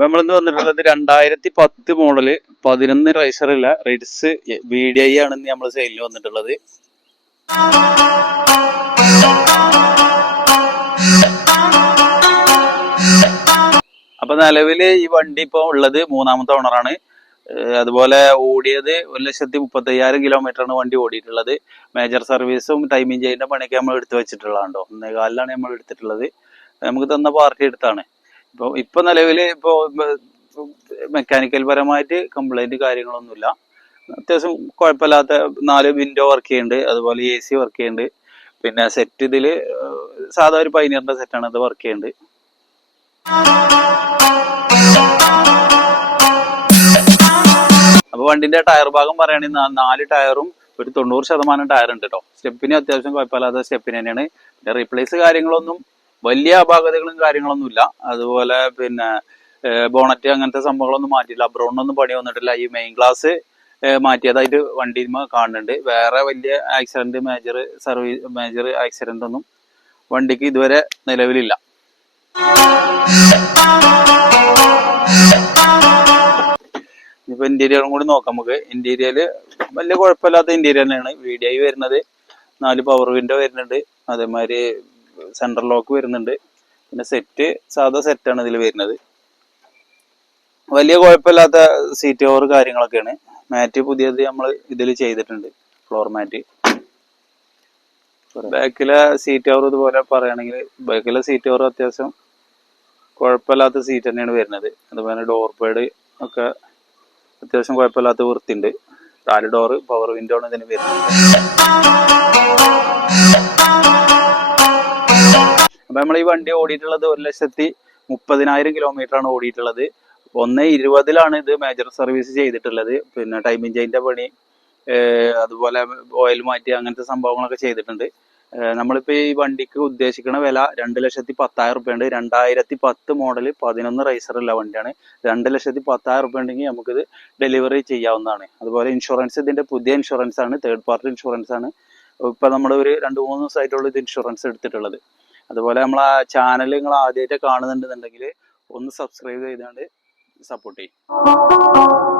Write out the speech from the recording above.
നമ്മളിന്ന് വന്നിട്ടുള്ളത് 2010 model 11 റൈസറില്ല rides VDI ആണ് നമ്മൾ സെയിലിന് വന്നിട്ടുള്ളത്. അപ്പൊ നിലവില് ഈ വണ്ടി ഇപ്പൊ ഉള്ളത് 3ാമത്തെ ഓണറാണ്. അതുപോലെ ഓടിയത് 1,35,000 കിലോമീറ്ററാണ് വണ്ടി ഓടിയിട്ടുള്ളത്. മേജർ സർവീസും ടൈമിംഗ് ചെയ്യുന്ന പണിയൊക്കെ നമ്മൾ എടുത്തു വെച്ചിട്ടുള്ളതാണ്ടോ. 1.25 നമ്മൾ എടുത്തിട്ടുള്ളത്. നമുക്ക് തന്ന പാർട്ടി എടുത്താണ്. ഇപ്പൊ നിലവില് മെക്കാനിക്കൽ പരമായിട്ട് കംപ്ലൈന്റ് കാര്യങ്ങളൊന്നുമില്ല. അത്യാവശ്യം കുഴപ്പമില്ലാത്ത 4 വിൻഡോ വർക്ക് ചെയ്യുന്നുണ്ട്. അതുപോലെ AC വർക്ക് ചെയ്യുന്നുണ്ട്. പിന്നെ സെറ്റ് ഇതില് സാധാ ഒരു പൈനിയറിന്റെ സെറ്റാണ് ഇത് വർക്ക് ചെയ്യുന്നുണ്ട്. അപ്പൊ വണ്ടിന്റെ ടയർ ഭാഗം പറയുകയാണെങ്കിൽ 4 ടയറും ഒരു 90% ടയർ ഉണ്ട് കേട്ടോ. സ്റ്റെപ്പിന് അത്യാവശ്യം കുഴപ്പമില്ലാത്ത സ്റ്റെപ്പിന് തന്നെയാണ്. പിന്നെ റീപ്ലേസ് കാര്യങ്ങളൊന്നും വലിയ അപാകതകളും കാര്യങ്ങളൊന്നും ഇല്ല. അതുപോലെ പിന്നെ ബോണറ്റ് അങ്ങനത്തെ സംഭവങ്ങളൊന്നും മാറ്റിയില്ല. ബ്രൗണൊന്നും പണി വന്നിട്ടില്ല. ഈ മെയിൻ ഗ്ലാസ് മാറ്റിയതായിട്ട് വണ്ടി കാണുന്നുണ്ട്. വേറെ വലിയ ആക്സിഡന്റ് മേജർ ആക്സിഡന്റ് ഒന്നും വണ്ടിക്ക് ഇതുവരെ നിലവിലില്ല. ഇപ്പൊ ഇന്റീരിയറും കൂടി നോക്കാം നമുക്ക്. ഇന്റീരിയല് വലിയ കുഴപ്പമില്ലാത്ത ഇന്റീരിയർ തന്നെയാണ്. VDI വരുന്നത് 4 പവർ വിൻഡോ വരുന്നുണ്ട്. അതേമാതിരി സെൻട്രൽ ലോക്ക് വരുന്നുണ്ട്. പിന്നെ സെറ്റ് സാധാ സെറ്റാണ് ഇതിൽ വരുന്നത്. വലിയ കുഴപ്പമില്ലാത്ത സീറ്റ് കവർ കാര്യങ്ങളൊക്കെയാണ്. മാറ്റ് പുതിയത് നമ്മൾ ഇതിൽ ചെയ്തിട്ടുണ്ട്, ഫ്ലോർ മാറ്റ്. ബാക്കിലെ സീറ്റ് കവർ ഇതുപോലെ പറയുകയാണെങ്കിൽ ബാക്കിലെ സീറ്റ് കവർ അത്യാവശ്യം കുഴപ്പമില്ലാത്ത സീറ്റ് തന്നെയാണ് വരുന്നത്. അതുപോലെ ഡോർ പേഡ് ഒക്കെ അത്യാവശ്യം കുഴപ്പമില്ലാത്ത വൃത്തിയുണ്ട്. 4 ഡോറ് പവർ വിൻഡോ ആണ് ഇതിന് വരുന്നത്. അപ്പൊ നമ്മൾ ഈ വണ്ടി ഓടിയിട്ടുള്ളത് 1,30,000 കിലോമീറ്റർ ആണ് ഓടിയിട്ടുള്ളത്. 1,20 ഇത് മേജർ സർവീസ് ചെയ്തിട്ടുള്ളത്. പിന്നെ ടൈമിംഗ് ചെയിൻ്റെ പണി, അതുപോലെ ഓയിൽ മാറ്റി അങ്ങനത്തെ സംഭവങ്ങളൊക്കെ ചെയ്തിട്ടുണ്ട്. നമ്മളിപ്പോ ഈ വണ്ടിക്ക് ഉദ്ദേശിക്കുന്ന വില 2,10,000 റുപ്യ ഉണ്ട്. 2010 മോഡൽ 11 റൈസറുള്ള വണ്ടിയാണ്. 2,10,000 റുപ്യ ഉണ്ടെങ്കിൽ നമുക്കിത് ഡെലിവറി ചെയ്യാവുന്നതാണ്. അതുപോലെ ഇൻഷുറൻസ് ഇതിന്റെ പുതിയ ഇൻഷുറൻസ് ആണ്, തേർഡ് പാർട്ടി ഇൻഷുറൻസ് ആണ്. ഇപ്പൊ നമ്മൾ ഒരു 2-3 ദിവസമായിട്ടുള്ള ഇത് ഇൻഷുറൻസ് എടുത്തിട്ടുള്ളത്. അതുപോലെ നമ്മൾ ആ ചാനൽ നിങ്ങൾ ആദ്യമായിട്ട് കാണുന്നുണ്ടെന്നുണ്ടെങ്കിൽ ഒന്ന് സബ്സ്ക്രൈബ് ചെയ്തുകൊണ്ട് സപ്പോർട്ട് ചെയ്യും.